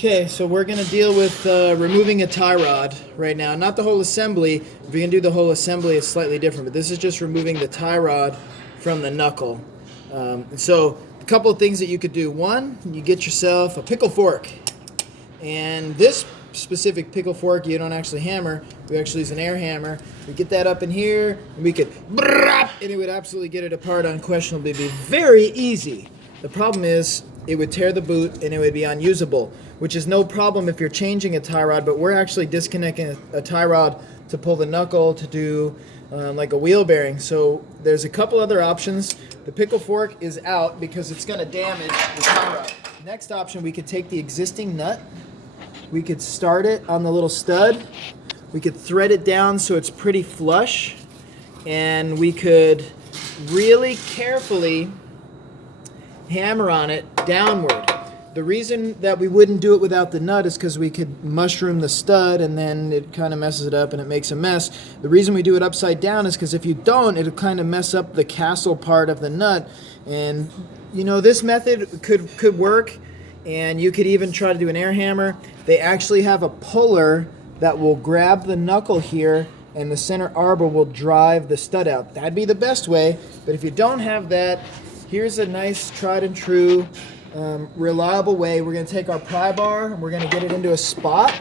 Okay, so we're going to deal with removing a tie rod right now. Not the whole assembly. If you're going to do the whole assembly, it's slightly different, but this is just removing the tie rod from the knuckle. So a couple of things that you could do. One, you get yourself a pickle fork. And this specific pickle fork, you don't actually hammer. We actually use an air hammer. We get that up in here, and we could, and it would absolutely get it apart unquestionably. It'd be very easy. The problem is, it would tear the boot and it would be unusable, which is no problem if you're changing a tie rod, but we're actually disconnecting a tie rod to pull the knuckle to do like a wheel bearing. So there's a couple other options. The pickle fork is out because it's going to damage the tie rod. Next option, we could take the existing nut. We could start it on the little stud. We could thread it down so it's pretty flush. And we could really carefully hammer on it downward. The reason that we wouldn't do it without the nut is because we could mushroom the stud and then it kind of messes it up and it makes a mess. The reason we do it upside down is because if you don't, it'll kind of mess up the castle part of the nut. And you know, this method could work, and you could even try to do an air hammer. They actually have a puller that will grab the knuckle here and the center arbor will drive the stud out. That'd be the best way, but if you don't have that, here's a nice tried and true reliable way. We're going to take our pry bar and we're going to get it into a spot.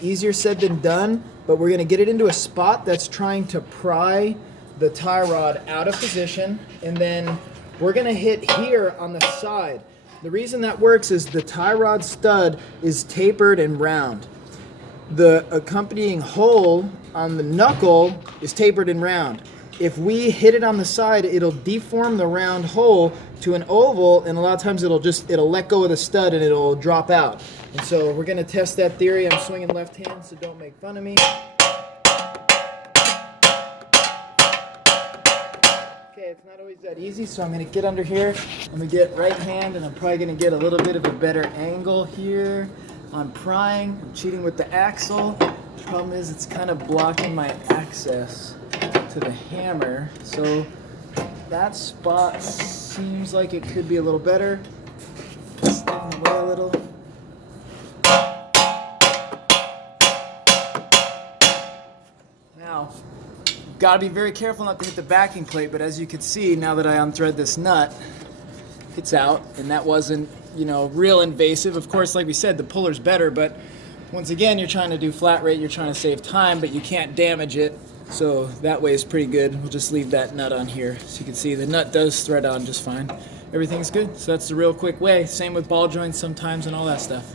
Easier said than done, but we're going to get it into a spot that's trying to pry the tie rod out of position, and then we're going to hit here on the side. The reason that works is the tie rod stud is tapered and round. The accompanying hole on the knuckle is tapered and round. If we hit it on the side, it'll deform the round hole to an oval, and a lot of times it'll let go of the stud and it'll drop out. And so we're going to test that theory. I'm swinging left hand, so don't make fun of me. Okay, it's not always that easy, so I'm going to get under here. I'm going to get right hand, and I'm probably going to get a little bit of a better angle here on prying. I'm cheating with the axle. The problem is it's kind of blocking my access to the hammer, so that spot seems like it could be a little better. Step away a little. Now, gotta be very careful not to hit the backing plate, but as you can see, now that I unthread this nut, it's out, and that wasn't, you know, real invasive. Of course, like we said, the puller's better, but once again, you're trying to do flat rate, you're trying to save time, but you can't damage it. So that way is pretty good. We'll just leave that nut on here. So you can see the nut does thread on just fine. Everything's good. So that's the real quick way. Same with ball joints sometimes and all that stuff.